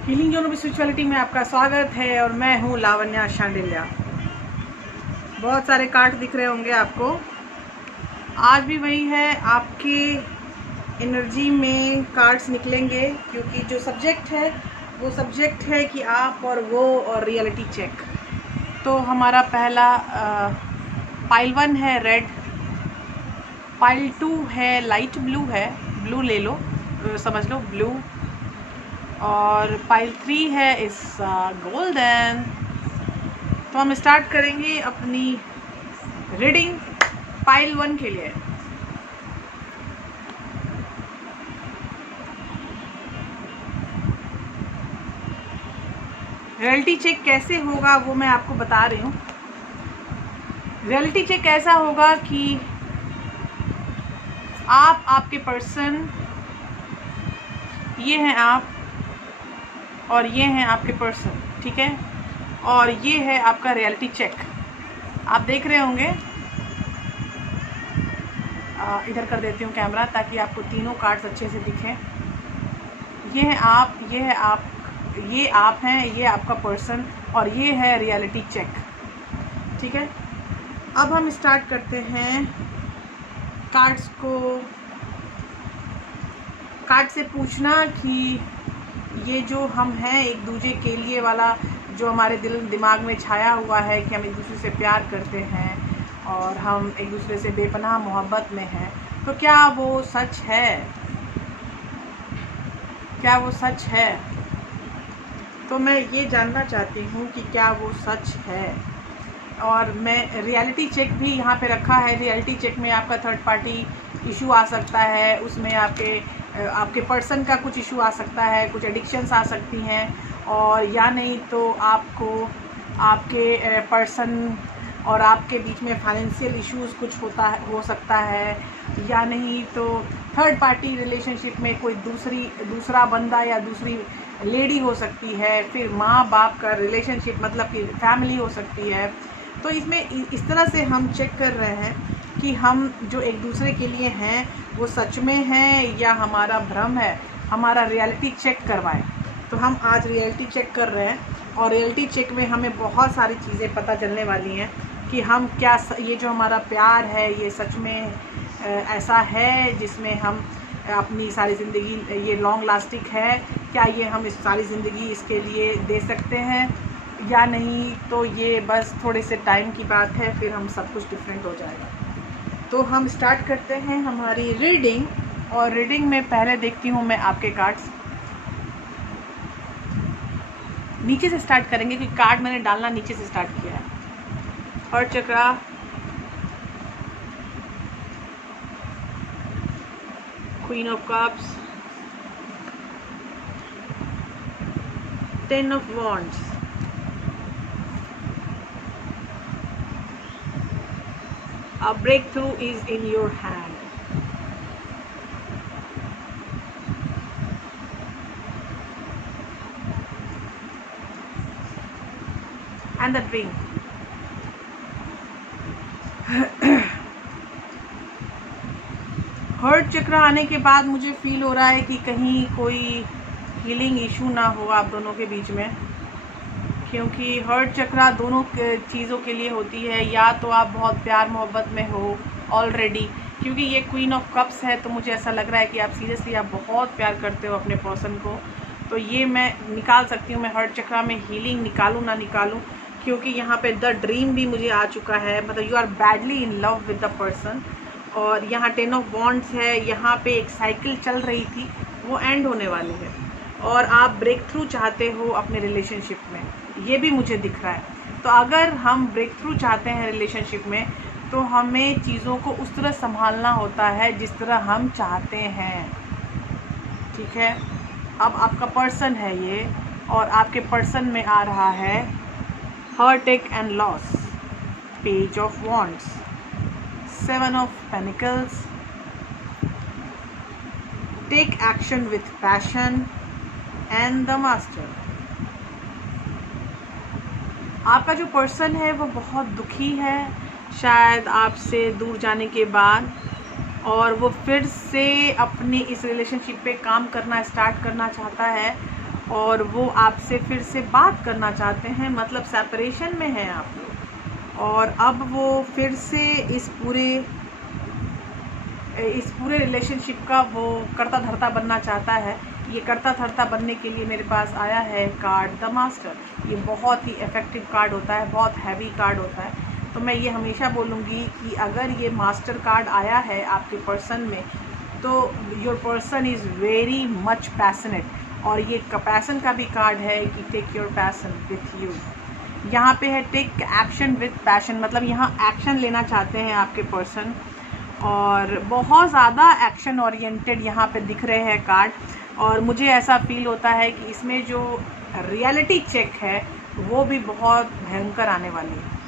Healing zone of spirituality में आपका स्वागत है और मैं हूँ लावण्या शांडिल्या। बहुत सारे कार्ड दिख रहे होंगे आपको। आज भी वही है, आपके एनर्जी में कार्ड्स निकलेंगे क्योंकि जो सब्जेक्ट है वो सब्जेक्ट है कि आप और वो और रियलिटी चेक। तो हमारा पहला पाइल 1 है रेड, पाइल 2 है लाइट ब्लू, है ब्लू ले लो, समझ लो ब्लू, और पाइल 3 है इस गोल्डन। तो हम स्टार्ट करेंगे अपनी रीडिंग पाइल 1 के लिए। रियलिटी चेक कैसे होगा वो मैं आपको बता रही हूँ। रियलिटी चेक ऐसा होगा कि आप, आपके पर्सन, ये हैं आप और ये हैं आपके पर्सन, ठीक है, और ये है आपका रियलिटी चेक। आप देख रहे होंगे, इधर कर देती हूँ कैमरा ताकि आपको तीनों कार्ड्स अच्छे से दिखें। ये है आप, ये है आप, ये आप हैं, ये आपका पर्सन और ये है रियलिटी चेक, ठीक है। अब हम स्टार्ट करते हैं कार्ड्स को, कार्ड से पूछना कि ये जो हम हैं एक दूसरे के लिए वाला जो हमारे दिल दिमाग में छाया हुआ है कि हम एक दूसरे से प्यार करते हैं और हम एक दूसरे से बेपनाह मोहब्बत में हैं, तो क्या वो सच है? क्या वो सच है? तो मैं ये जानना चाहती हूँ कि क्या वो सच है। और मैं रियलिटी चेक भी यहाँ पे रखा है। रियलिटी चेक में आपका थर्ड पार्टी इशू आ सकता है, उसमें आपके पर्सन का कुछ इशू आ सकता है, कुछ एडिक्शंस आ सकती हैं, और या नहीं तो आपको आपके पर्सन और आपके बीच में फाइनेंशियल इश्यूज कुछ हो सकता है, या नहीं तो थर्ड पार्टी रिलेशनशिप में कोई दूसरा बंदा या दूसरी लेडी हो सकती है, फिर माँ बाप का रिलेशनशिप मतलब कि फैमिली हो सकती है। तो इसमें इस तरह से हम चेक कर रहे हैं कि हम जो एक दूसरे के लिए हैं वो सच में है या हमारा भ्रम है। हमारा रियलिटी चेक करवाएं। तो हम आज रियलिटी चेक कर रहे हैं और रियलिटी चेक में हमें बहुत सारी चीज़ें पता चलने वाली हैं कि हम क्या, ये जो हमारा प्यार है ये सच में ऐसा है जिसमें हम अपनी सारी ज़िंदगी, ये लॉन्ग लास्टिंग है, क्या ये हम इस सारी ज़िंदगी इसके लिए दे सकते हैं या नहीं, तो ये बस थोड़े से टाइम की बात है, फिर हम सब कुछ डिफरेंट हो जाएगा। तो हम स्टार्ट करते हैं हमारी रीडिंग। और रीडिंग में पहले देखती हूँ मैं आपके कार्ड्स। नीचे से स्टार्ट करेंगे क्योंकि कार्ड मैंने डालना नीचे से स्टार्ट किया है। Heart chakra, queen of cups, 10 of wands, a breakthrough is in your hand, and the dream. Heart chakra आने के बाद मुझे फील हो रहा है कि कहीं कोई हीलिंग इशू ना हो आप दोनों के बीच में, क्योंकि हर्ट चक्र दोनों चीज़ों के लिए होती है। या तो आप बहुत प्यार मोहब्बत में हो ऑलरेडी, क्योंकि ये क्वीन ऑफ कप्स है, तो मुझे ऐसा लग रहा है कि आप सीरियसली आप बहुत प्यार करते हो अपने पर्सन को। तो ये मैं निकाल सकती हूँ, मैं हर्ट चक्र में हीलिंग निकालूँ ना निकालूँ, क्योंकि यहाँ पे द ड्रीम भी मुझे आ चुका है, मतलब you are badly in love with the person. और यहाँ 10 ऑफ वॉन्ड्स है, यहाँ पे एक साइकिल चल रही थी वो एंड होने वाली है और आप ब्रेक थ्रू चाहते हो अपने रिलेशनशिप में, ये भी मुझे दिख रहा है। तो अगर हम ब्रेक थ्रू चाहते हैं रिलेशनशिप में तो हमें चीज़ों को उस तरह संभालना होता है जिस तरह हम चाहते हैं, ठीक है। अब आपका पर्सन है ये, और आपके पर्सन में आ रहा है heartache and loss, page of wands, 7 of pentacles, take action with passion, and the master. आपका जो पर्सन है वो बहुत दुखी है शायद आपसे दूर जाने के बाद, और वो फिर से अपनी इस रिलेशनशिप पे काम करना स्टार्ट करना चाहता है और वो आपसे फिर से बात करना चाहते हैं, मतलब सेपरेशन में हैं आप लोग, और अब वो फिर से इस पूरे रिलेशनशिप का वो करता धरता बनना चाहता है। ये करता धरता बनने के लिए मेरे पास आया है कार्ड द मास्टर। ये बहुत ही इफ़ेक्टिव कार्ड होता है, बहुत हैवी कार्ड होता है। तो मैं ये हमेशा बोलूँगी कि अगर ये मास्टर कार्ड आया है आपके पर्सन में, तो your person is very much passionate, और ये पैसन का भी कार्ड है कि take your passion with you. यहाँ पे है टेक एक्शन विथ पैशन, मतलब यहाँ एक्शन लेना चाहते हैं आपके पर्सन, और बहुत ज़्यादा एक्शन ओरिएंटेड यहाँ पे दिख रहे हैं कार्ड। और मुझे ऐसा फील होता है कि इसमें जो रियलिटी चेक है वो भी बहुत भयंकर आने वाली है।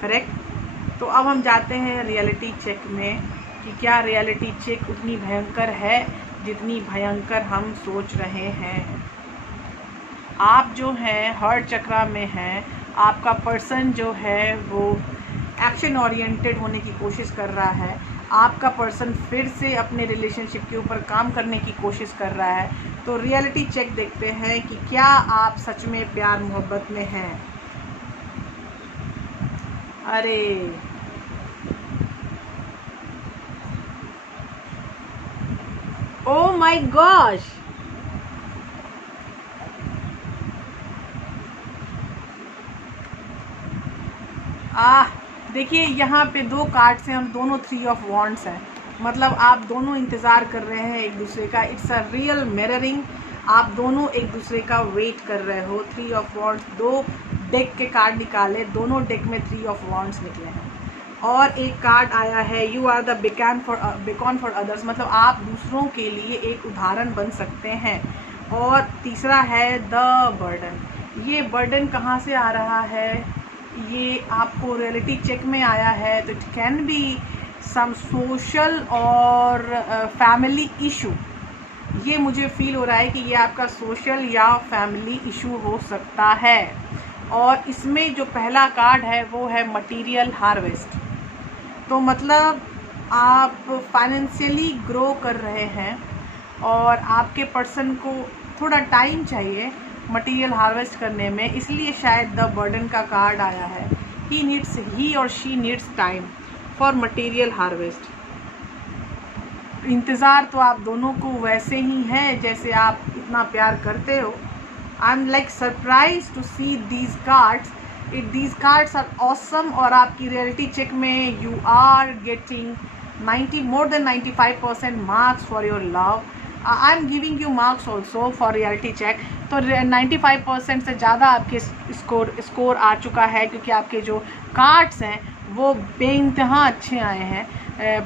करेक्ट। तो अब हम जाते हैं रियलिटी चेक में कि क्या रियलिटी चेक उतनी भयंकर है जितनी भयंकर हम सोच रहे हैं। आप जो हैं हार्ट चक्रा में हैं, आपका पर्सन जो है वो एक्शन ओरिएंटेड होने की कोशिश कर रहा है। आपका पर्सन फिर से अपने रिलेशनशिप के ऊपर काम करने की कोशिश कर रहा है। तो रियलिटी चेक देखते हैं कि क्या आप सच में प्यार मोहब्बत में हैं। अरे ओ माय गॉश, देखिए यहाँ पे दो कार्ड्स हैं, हम दोनों 3 ऑफ वॉन्ड्स हैं, मतलब आप दोनों इंतज़ार कर रहे हैं एक दूसरे का। इट्स अ रियल मिररिंग, आप दोनों एक दूसरे का वेट कर रहे हो। 3 ऑफ वॉन्ड्स, 2 डेक के कार्ड निकाले, दोनों डेक में 3 ऑफ वॉन्ड्स निकले हैं। और एक कार्ड आया है you are the beacon for others, मतलब आप दूसरों के लिए एक उदाहरण बन सकते हैं। और तीसरा है द बर्डन। ये बर्डन कहाँ से आ रहा है, ये आपको रियलिटी चेक में आया है। तो it can be some social और फैमिली इशू। ये मुझे फील हो रहा है कि ये आपका सोशल या फैमिली इशू हो सकता है। और इसमें जो पहला कार्ड है वो है मटीरियल हार्वेस्ट। तो मतलब आप फाइनेंशियली ग्रो कर रहे हैं और आपके पर्सन को थोड़ा टाइम चाहिए मटेरियल हार्वेस्ट करने में, इसलिए शायद द बर्डन का कार्ड आया है। ही और she needs time for material harvest. इंतज़ार तो आप दोनों को वैसे ही है जैसे आप इतना प्यार करते हो। I am like surprise to see these cards. These cards are awesome. और आपकी रियलिटी चेक में you are getting more than 95% marks for your love. I am giving you marks also for reality check. तो 95% से ज़्यादा आपके score आ चुका है, क्योंकि आपके जो कार्ड्स हैं वो बेइंतहा अच्छे आए हैं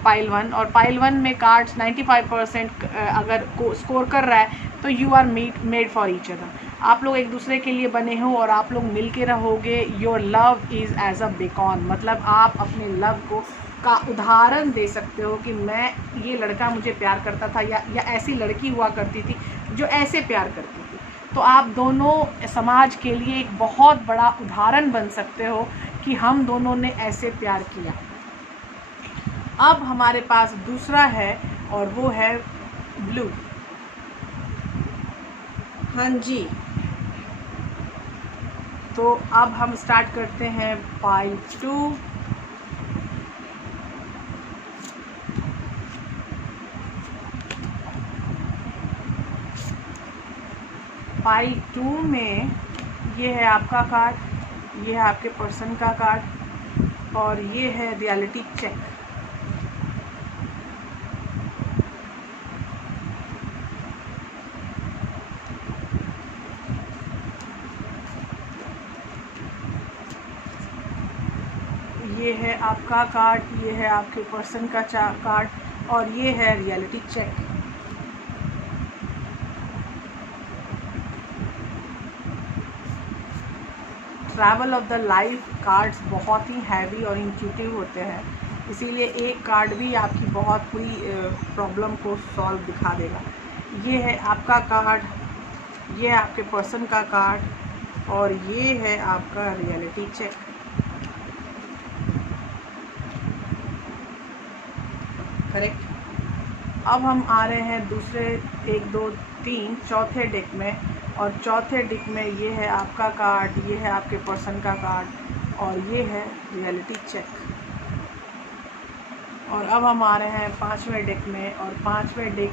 पाइल 1। और पाइल 1 में कार्ड्स 95% अगर स्कोर कर रहा है तो you are made for each other. आप लोग एक दूसरे के लिए बने हो और आप लोग मिल के रहोगे। Your love is as a beacon, मतलब आप अपने लव को का उदाहरण दे सकते हो कि मैं ये लड़का मुझे प्यार करता था या ऐसी लड़की हुआ करती थी जो ऐसे प्यार करती थी। तो आप दोनों समाज के लिए एक बहुत बड़ा उदाहरण बन सकते हो कि हम दोनों ने ऐसे प्यार किया। अब हमारे पास दूसरा है और वो है ब्लू। हाँ जी, तो अब हम स्टार्ट करते हैं पाइल 2। पाइल 2 में ये है आपका कार्ड, ये है आपके पर्सन का कार्ड, और ये है रियलिटी चेक। ये है आपका कार्ड, ये है आपके पर्सन का कार्ड, और ये है reality check. Travel of the life cards बहुत ही हैवी और इंट्यूटिव होते हैं, इसीलिए एक कार्ड भी आपकी बहुत हुई प्रॉब्लम को सॉल्व दिखा देगा। ये है आपका कार्ड, ये है आपके पर्सन का कार्ड, और ये है आपका रियलिटी चेक। करेक्ट। अब हम आ रहे हैं दूसरे 1 2 16 चौथे डेक में, और चौथे डेक में ये है आपका कार्ड, ये है आपके पर्सन का कार्ड और ये है रियलिटी चेक। और अब हम आ रहे हैं 5वें डेक में, और 5वें डेक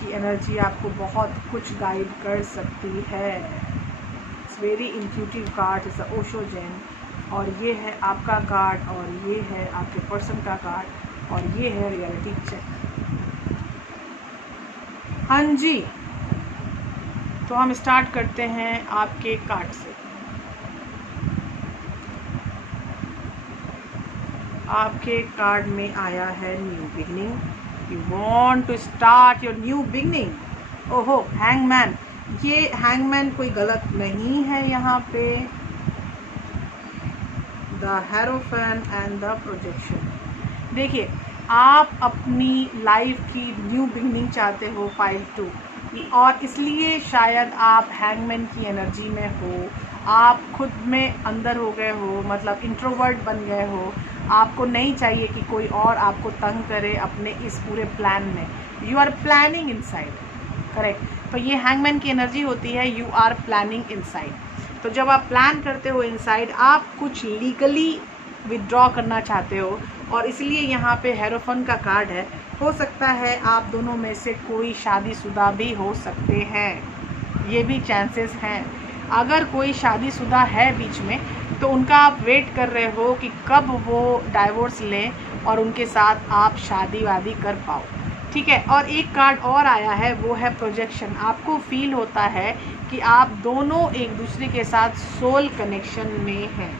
की एनर्जी आपको बहुत कुछ गाइड कर सकती है। It's very intuitive card, it's Osho Zen. और ये है आपका कार्ड और ये है आपके पर्सन का कार्ड और ये है रियलिटी चेक। हाँ जी, तो हम स्टार्ट करते हैं आपके कार्ड से। आपके कार्ड में आया है new beginning. You want to start your new beginning. ओहो, हैंगमैन। ये हैंगमैन कोई गलत नहीं है यहाँ पे। The hierophant and the projection. देखिए, आप अपनी लाइफ की न्यू बिगनिंग चाहते हो पाइल 2, और इसलिए शायद आप हैंगमैन की एनर्जी में हो। आप खुद में अंदर हो गए हो, मतलब इंट्रोवर्ट बन गए हो। आपको नहीं चाहिए कि कोई और आपको तंग करे अपने इस पूरे प्लान में। You are planning inside, correct. तो ये हैंगमैन की एनर्जी होती है, यू आर प्लानिंग इनसाइड। तो जब आप प्लान करते हो इनसाइड, आप कुछ लीगली विदड्रॉ करना चाहते हो, और इसलिए यहाँ पे हेरोफन का कार्ड है। हो सकता है आप दोनों में से कोई शादीशुदा भी हो सकते हैं, ये भी चांसेस हैं। अगर कोई शादीशुदा है बीच में, तो उनका आप वेट कर रहे हो कि कब वो डाइवोर्स लें और उनके साथ आप शादी वादी कर पाओ, ठीक है। और एक कार्ड और आया है, वो है प्रोजेक्शन। आपको फील होता है कि आप दोनों एक दूसरे के साथ सोल कनेक्शन में हैं।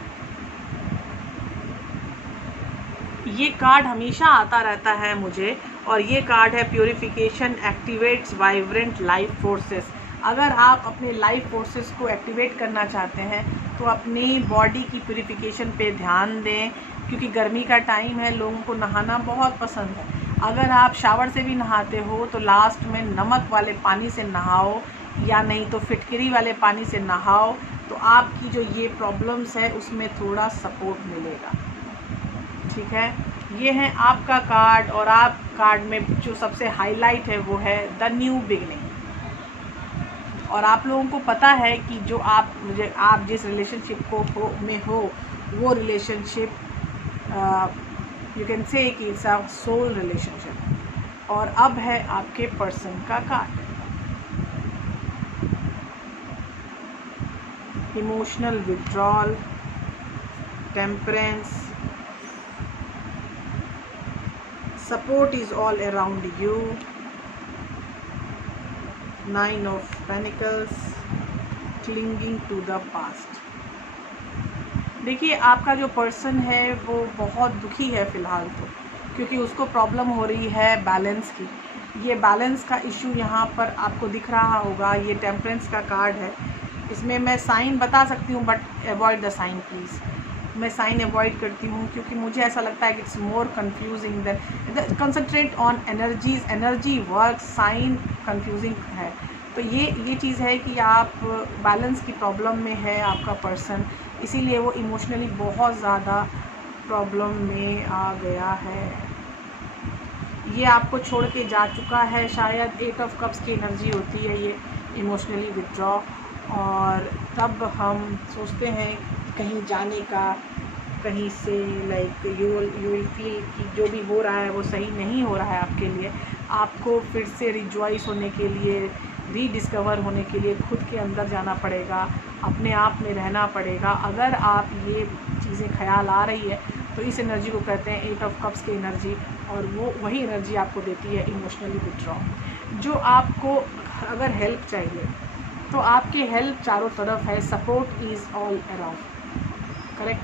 ये कार्ड हमेशा आता रहता है मुझे, और ये कार्ड है purification activates vibrant life forces. अगर आप अपने लाइफ फोर्सेस को एक्टिवेट करना चाहते हैं तो अपनी बॉडी की प्योरिफिकेशन पे ध्यान दें, क्योंकि गर्मी का टाइम है, लोगों को नहाना बहुत पसंद है। अगर आप शावर से भी नहाते हो तो लास्ट में नमक वाले पानी से नहाओ, या नहीं तो फिटकरी वाले पानी से नहाओ, तो आपकी जो ये प्रॉब्लम्स है उसमें थोड़ा सपोर्ट मिलेगा, ठीक है। ये है आपका कार्ड, और आप कार्ड में जो सबसे हाईलाइट है वो है द न्यू बिगनिंग। और आप लोगों को पता है कि जो आप जिस रिलेशनशिप में हो वो रिलेशनशिप यू कैन से कि इट्स अ सोल रिलेशनशिप। और अब है आपके पर्सन का card, emotional withdrawal, temperance, support is all around you, 9 of Pentacles, clinging to the past। देखिए, आपका जो पर्सन है वो बहुत दुखी है फ़िलहाल तो, क्योंकि उसको प्रॉब्लम हो रही है बैलेंस की। ये बैलेंस का इशू यहाँ पर आपको दिख रहा होगा। ये टेम्परेंस का कार्ड है। इसमें मैं साइन बता सकती हूँ, but avoid the sign please. मैं साइन अवॉइड करती हूँ क्योंकि मुझे ऐसा लगता है कि it's more confusing than concentrate on energies. Energy work, sign confusing है। तो ये चीज़ है कि आप बैलेंस की प्रॉब्लम में है आपका पर्सन, इसीलिए वो इमोशनली बहुत ज़्यादा प्रॉब्लम में आ गया है। ये आपको छोड़ के जा चुका है शायद। 8 ऑफ कप्स की एनर्जी होती है ये, इमोशनली विथड्रॉ। और तब हम सोचते हैं कहीं जाने का, कहीं से लाइक यू विल फील कि जो भी हो रहा है वो सही नहीं हो रहा है आपके लिए। आपको फिर से रिजॉइस होने के लिए, रीडिस्कवर होने के लिए खुद के अंदर जाना पड़ेगा, अपने आप में रहना पड़ेगा। अगर आप ये चीज़ें ख्याल आ रही है तो इस एनर्जी को कहते हैं 8 ऑफ कप्स की एनर्जी, और वो वही एनर्जी आपको देती है इमोशनली विथड्रॉ। जो आपको अगर हेल्प चाहिए तो आपकी हेल्प चारों तरफ है, support is all around, correct.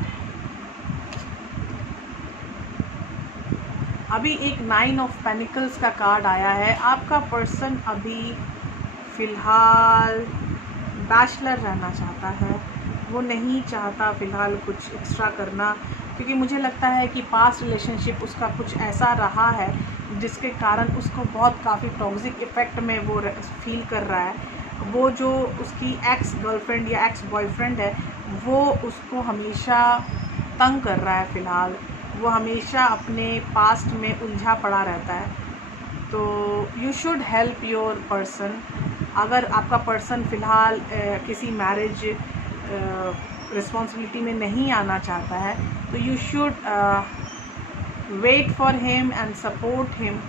अभी एक 9 ऑफ पेनिकल्स का कार्ड आया है। आपका पर्सन अभी फ़िलहाल बैचलर रहना चाहता है, वो नहीं चाहता फ़िलहाल कुछ एक्स्ट्रा करना, क्योंकि मुझे लगता है कि पास्ट रिलेशनशिप उसका कुछ ऐसा रहा है जिसके कारण उसको बहुत काफ़ी टॉक्सिक इफ़ेक्ट में वो फील कर रहा है। वो जो उसकी एक्स गर्लफ्रेंड या एक्स बॉयफ्रेंड है वो उसको हमेशा तंग कर रहा है फ़िलहाल। वो हमेशा अपने पास्ट में उलझा पड़ा रहता है। तो you should help your person. अगर आपका पर्सन फ़िलहाल किसी मैरिज रिस्पॉन्सिबिलिटी में नहीं आना चाहता है तो you should wait for him and support him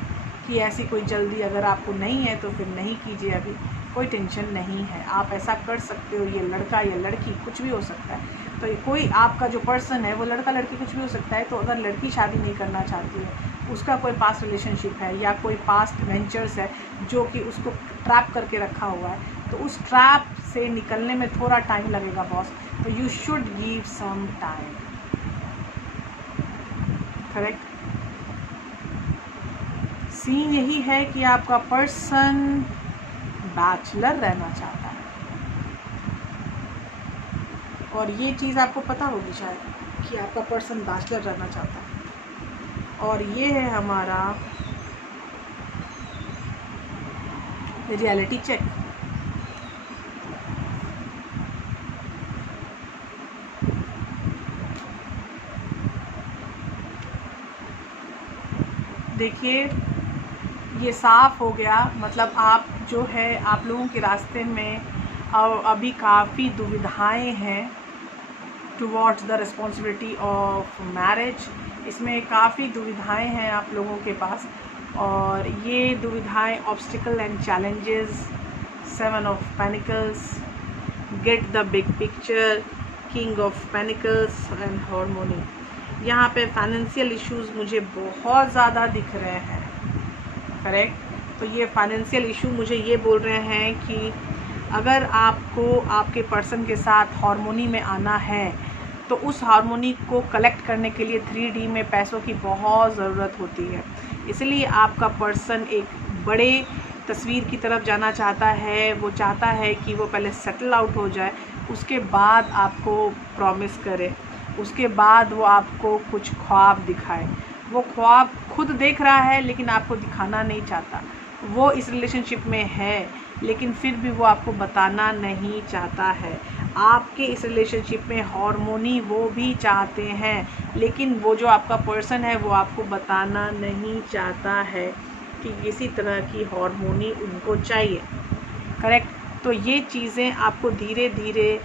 कि ऐसी कोई जल्दी अगर आपको नहीं है तो फिर नहीं कीजिए, अभी कोई टेंशन नहीं है, आप ऐसा कर सकते हो। ये लड़का या लड़की कुछ भी हो सकता है, तो कोई आपका जो पर्सन है वो लड़का लड़की कुछ भी हो सकता है। तो अगर लड़की शादी नहीं करना चाहती है, उसका कोई पास्ट रिलेशनशिप है या कोई पास्ट वेंचर्स है जो कि उसको ट्रैप करके रखा हुआ है, तो उस ट्रैप से निकलने में थोड़ा टाइम लगेगा बॉस, तो you should give some time. Correct. Scene यही है कि आपका पर्सन बैचलर रहना चाहता है, और ये चीज़ आपको पता होगी शायद कि आपका पर्सन बैचलर रहना चाहता है। और ये है हमारा रियलिटी चेक। देखिए ये साफ हो गया, मतलब आप जो है आप लोगों के रास्ते में अभी काफ़ी दुविधाएं हैं towards the responsibility of marriage. इसमें काफ़ी दुविधाएं हैं आप लोगों के पास, और ये दुविधाएं obstacle and challenges, 7 of pentacles, get the big picture, king of pentacles and harmony. यहाँ पे फाइनेंशियल इश्यूज मुझे बहुत ज़्यादा दिख रहे हैं। करेक्ट। तो ये फाइनेंशियल इशू मुझे ये बोल रहे हैं कि अगर आपको आपके पर्सन के साथ हार्मोनी में आना है तो उस हार्मोनी को कलेक्ट करने के लिए 3D में पैसों की बहुत ज़रूरत होती है। इसलिए आपका पर्सन एक बड़े तस्वीर की तरफ जाना चाहता है। वो चाहता है कि वो पहले सेटल आउट हो जाए, उसके बाद आपको प्रॉमिस करे, उसके बाद वो आपको कुछ ख्वाब दिखाए। वो ख्वाब खुद देख रहा है लेकिन आपको दिखाना नहीं चाहता। वो इस रिलेशनशिप में है लेकिन फिर भी वो आपको बताना नहीं चाहता है। आपके इस रिलेशनशिप में हार्मोनी वो भी चाहते हैं, लेकिन वो जो आपका पर्सन है वो आपको बताना नहीं चाहता है कि किसी तरह की हार्मोनी उनको चाहिए। करेक्ट। तो ये चीज़ें आपको धीरे धीरे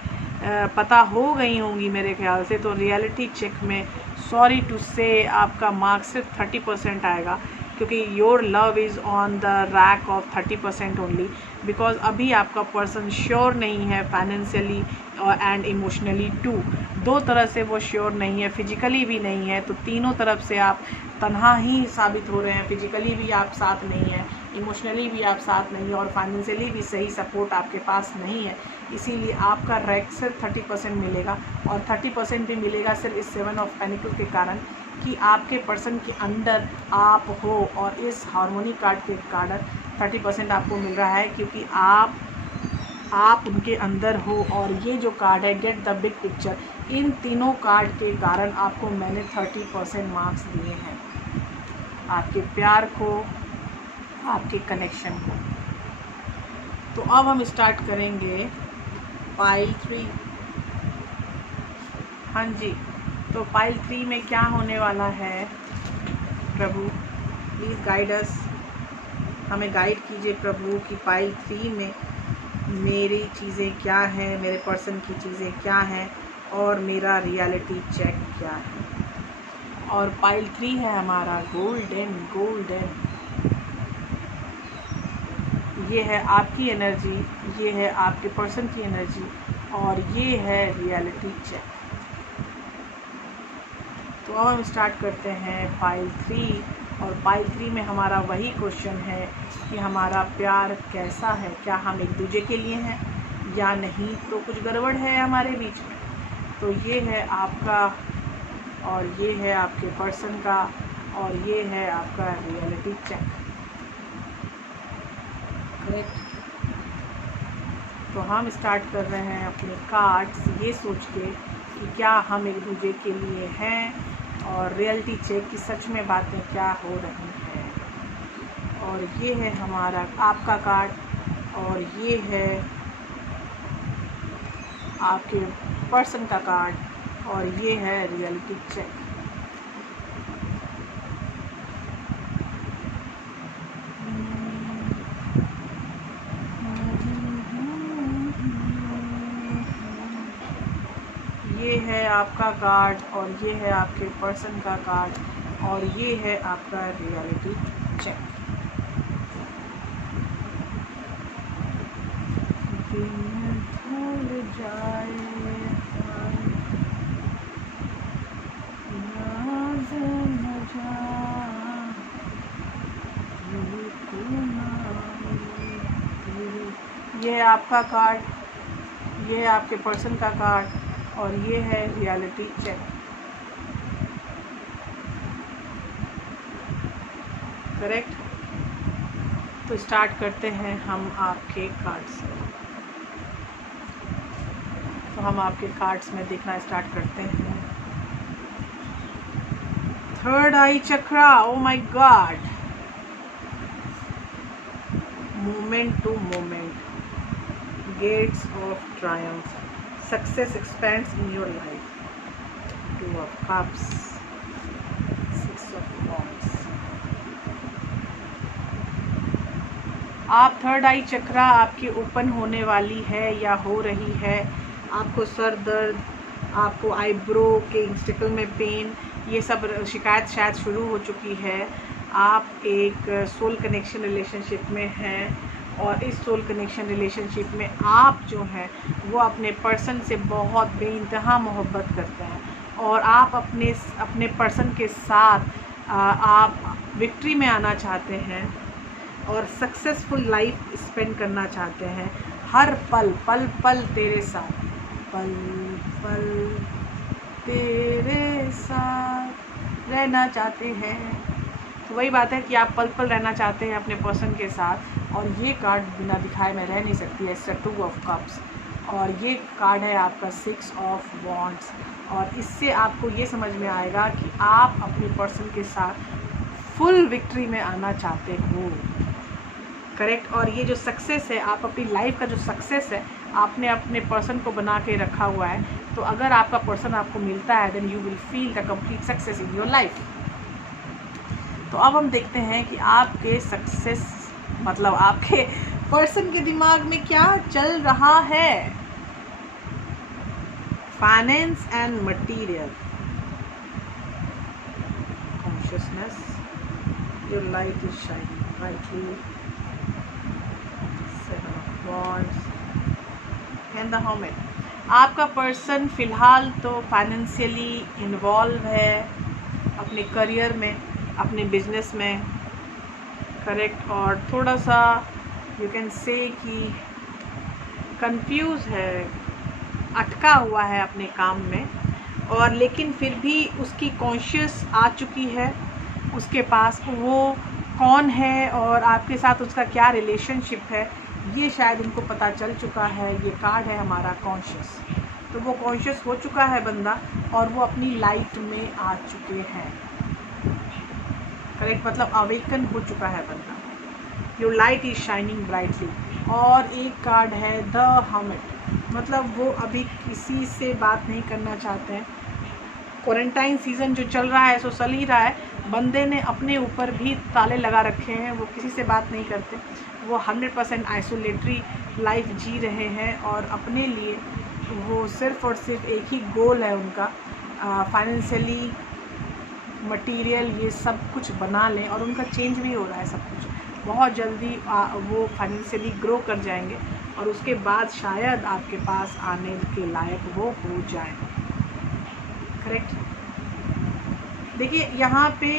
पता हो गई होंगी मेरे ख्याल से। तो रियलिटी चेक में सॉरी टू से आपका मार्क्स सिर्फ 30% आएगा, क्योंकि your love is on the rack of 30% only, because अभी आपका पर्सन श्योर नहीं है फाइनेंशियली एंड इमोशनली टू। दो तरह से वो श्योर नहीं है, फिजिकली भी नहीं है। तो तीनों तरफ से आप तन्हा ही साबित हो रहे हैं। फिजिकली भी आप साथ नहीं हैं, इमोशनली भी आप साथ नहीं है, और फाइनेंशियली भी सही सपोर्ट आपके पास नहीं है। इसीलिए आपका रैक सिर्फ 30% मिलेगा, और 30% भी मिलेगा सिर्फ इस 7 ऑफ पेनिकल के कारण कि आपके पर्सन के अंदर आप हो, और इस हार्मोनी कार्ड के कारण 30% आपको मिल रहा है क्योंकि आप उनके अंदर हो। और ये जो कार्ड है गेट द बिग पिक्चर, इन तीनों कार्ड के कारण आपको मैंने 30% मार्क्स दिए हैं, आपके प्यार को, आपके कनेक्शन को। तो अब हम स्टार्ट करेंगे पाइल 3। हाँ जी, तो पाइल 3 में क्या होने वाला है? प्रभु प्लीज़ गाइड अस, हमें गाइड कीजिए प्रभु कि पाइल 3 में मेरी चीज़ें क्या हैं, मेरे पर्सन की चीज़ें क्या हैं, और मेरा रियलिटी चेक क्या है। और पाइल 3 है हमारा गोल्डन। ये है आपकी एनर्जी, ये है आपके पर्सन की एनर्जी, और ये है रियलिटी चेक। तो अब हम स्टार्ट करते हैं पाइल 3। और पाइल 3 में हमारा वही क्वेश्चन है कि हमारा प्यार कैसा है, क्या हम एक दूसरे के लिए हैं या नहीं, तो कुछ गड़बड़ है हमारे बीच में। तो ये है आपका, और ये है आपके पर्सन का, और ये है आपका रियलिटी चेक। करेक्ट। तो हम स्टार्ट कर रहे हैं अपने कार्ड्स ये सोच के कि क्या हम एक दूसरे के लिए हैं, और रियलिटी चेक की सच में बातें क्या हो रही हैं। और ये है हमारा आपका कार्ड, और ये है आपके पर्सन का कार्ड, और ये है रियलिटी चेक। ये है आपका कार्ड और ये है आपके पर्सन का कार्ड और ये है आपका रियलिटी चेक। भूल जाए ये है आपका कार्ड, ये है आपके पर्सन का कार्ड और ये है रियलिटी चेक। करेक्ट। तो स्टार्ट करते हैं हम आपके कार्ड से। तो हम आपके कार्ड्स में देखना स्टार्ट करते हैं। Third eye chakra, oh my god. Moment to moment, gates of triumph, success expands in your life, 2 of cups, 6 of wands। आप थर्ड आई चक्रा आपकी ओपन होने वाली है या हो रही है। आपको सर दर्द, आपको आईब्रो के इंस्टिकल में पेन, ये सब शिकायत शायद शुरू हो चुकी है। आप एक सोल कनेक्शन रिलेशनशिप में हैं और इस सोल कनेक्शन रिलेशनशिप में आप जो हैं वो अपने पर्सन से बहुत बेइंतहा मोहब्बत करते हैं और आप अपने पर्सन के साथ आप विक्ट्री में आना चाहते हैं और सक्सेसफुल लाइफ स्पेंड करना चाहते हैं। हर पल पल पल तेरे साथ, पल पल तेरे साथ रहना चाहते हैं। तो वही बात है कि आप पल पल रहना चाहते हैं अपने पर्सन के साथ। और ये कार्ड बिना दिखाए मैं रह नहीं सकती है, इससे 2 ऑफ कप्स और ये कार्ड है आपका 6 ऑफ वॉन्ड्स। और इससे आपको ये समझ में आएगा कि आप अपने पर्सन के साथ फुल विक्ट्री में आना चाहते हो। करेक्ट। और ये जो सक्सेस है, आप अपनी लाइफ का जो सक्सेस है आपने अपने पर्सन को बना के रखा हुआ है। तो अगर आपका पर्सन आपको मिलता है then you will feel the complete success in your life. तो अब हम देखते हैं कि आपके सक्सेस मतलब आपके पर्सन के दिमाग में क्या चल रहा है। Finance and material, consciousness, your light is shining brightly, 7 of wands and the hermit. आपका पर्सन फिलहाल तो फाइनेंशियली इन्वॉल्व है अपने करियर में, अपने बिजनेस में। करेक्ट। और थोड़ा सा यू कैन से कि कंफ्यूज है, अटका हुआ है अपने काम में। और लेकिन फिर भी उसकी कॉन्शियस आ चुकी है उसके पास, वो कौन है और आपके साथ उसका क्या रिलेशनशिप है ये शायद उनको पता चल चुका है। ये कार्ड है हमारा कॉन्शियस। तो वो कॉन्शियस हो चुका है बंदा और वो अपनी लाइट में आ चुके हैं। करेक्ट। मतलब अवेकन हो चुका है बंदा। Your light is shining brightly. और एक कार्ड है द हर्मिट, मतलब वो अभी किसी से बात नहीं करना चाहते हैं। क्वारंटाइन सीज़न जो चल रहा है सो चल ही रहा है, बंदे ने अपने ऊपर भी ताले लगा रखे हैं, वो किसी से बात नहीं करते, वो 100% आइसोलेटरी लाइफ जी रहे हैं और अपने लिए वो सिर्फ़ और सिर्फ एक ही गोल है उनका, फाइनेंशियली मटेरियल ये सब कुछ बना लें। और उनका चेंज भी हो रहा है सब कुछ, बहुत जल्दी वो फाइनेंशियली ग्रो कर जाएंगे और उसके बाद शायद आपके पास आने के लायक वो हो जाए। करेक्ट। देखिए यहाँ पे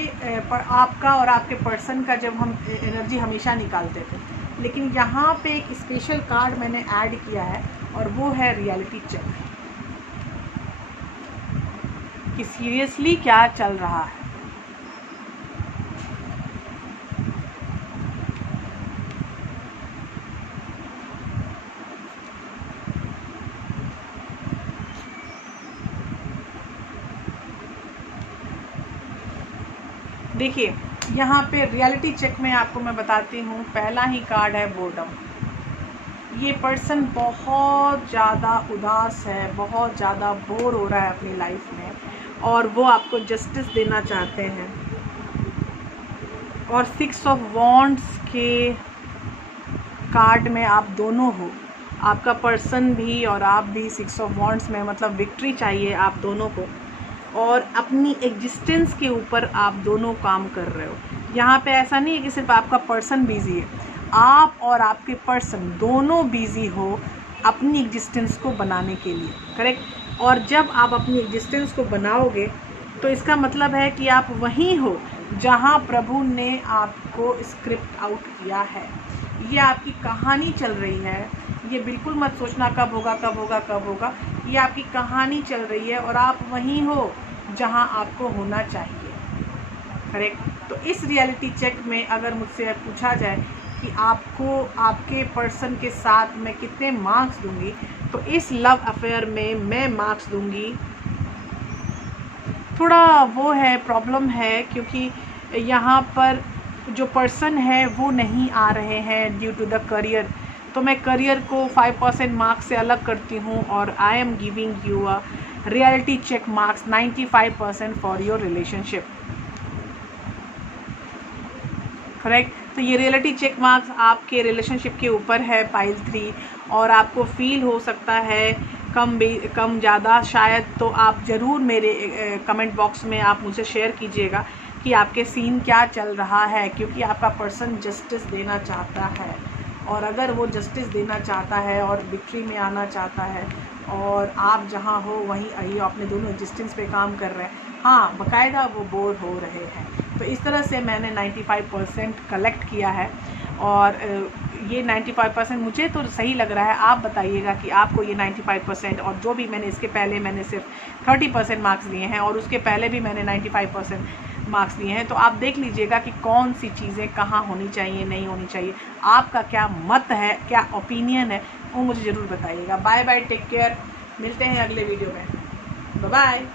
आपका और आपके पर्सन का जब हम एनर्जी हमेशा निकालते थे, लेकिन यहाँ पे एक स्पेशल कार्ड मैंने ऐड किया है और वो है रियलिटी चेक कि सीरियसली क्या चल रहा है। देखिए यहाँ पे रियलिटी चेक में आपको मैं बताती हूँ, पहला ही कार्ड है बोर्डम। ये पर्सन बहुत ज़्यादा उदास है, बहुत ज़्यादा बोर हो रहा है अपनी लाइफ में और वो आपको जस्टिस देना चाहते हैं। और 6 ऑफ वॉन्ड्स के कार्ड में आप दोनों हो, आपका पर्सन भी और आप भी 6 ऑफ वॉन्ड्स में, मतलब विक्ट्री चाहिए आप दोनों को, और अपनी एग्जिस्टेंस के ऊपर आप दोनों काम कर रहे हो। यहाँ पे ऐसा नहीं है कि सिर्फ आपका पर्सन बिजी है, आप और आपके पर्सन दोनों बिजी हो अपनी एग्जिस्टेंस को बनाने के लिए, करेक्ट। और जब आप अपनी एग्जिस्टेंस को बनाओगे तो इसका मतलब है कि आप वहीं हो जहाँ प्रभु ने आपको स्क्रिप्ट आउट किया है। ये आपकी कहानी चल रही है, ये बिल्कुल मत सोचना कब होगा कब होगा कब होगा, ये आपकी कहानी चल रही है और आप वहीं हो जहाँ आपको होना चाहिए, करेक्ट। तो इस रियलिटी चेक में अगर मुझसे पूछा जाए कि आपको आपके पर्सन के साथ मैं कितने मार्क्स दूंगी, तो इस लव अफेयर में मैं मार्क्स दूंगी, थोड़ा वो है प्रॉब्लम है क्योंकि यहाँ पर जो पर्सन है वो नहीं आ रहे हैं ड्यू टू द करियर। तो मैं करियर को 5% मार्क्स से अलग करती हूँ और I am giving you a reality check marks 95% for your relationship, correct. तो ये रियलिटी चेक मार्क्स आपके रिलेशनशिप के ऊपर है पाइल 3, और आपको फील हो सकता है कम ज़्यादा शायद, तो आप ज़रूर मेरे कमेंट बॉक्स में आप मुझे शेयर कीजिएगा कि आपके सीन क्या चल रहा है, क्योंकि आपका पर्सन जस्टिस देना चाहता है। और अगर वो जस्टिस देना चाहता है और विक्ट्री में आना चाहता है और आप जहाँ हो वहीं आइए, अपने दोनों एग्जिस्टेंस पे काम कर रहे हैं, हाँ बाकायदा वो बोर हो रहे हैं। तो इस तरह से मैंने 95% कलेक्ट किया है और ये 95% मुझे तो सही लग रहा है। आप बताइएगा कि आपको ये 95% और जो भी मैंने इसके पहले मैंने सिर्फ 30% मार्क्स दिए हैं और उसके पहले भी मैंने 95% मार्क्स दिए हैं, तो आप देख लीजिएगा कि कौन सी चीज़ें कहाँ होनी चाहिए नहीं होनी चाहिए, आपका क्या मत है, क्या ओपिनियन है, वो मुझे ज़रूर बताइएगा। बाय बाय, टेक केयर, मिलते हैं अगले वीडियो में, बाय बाय।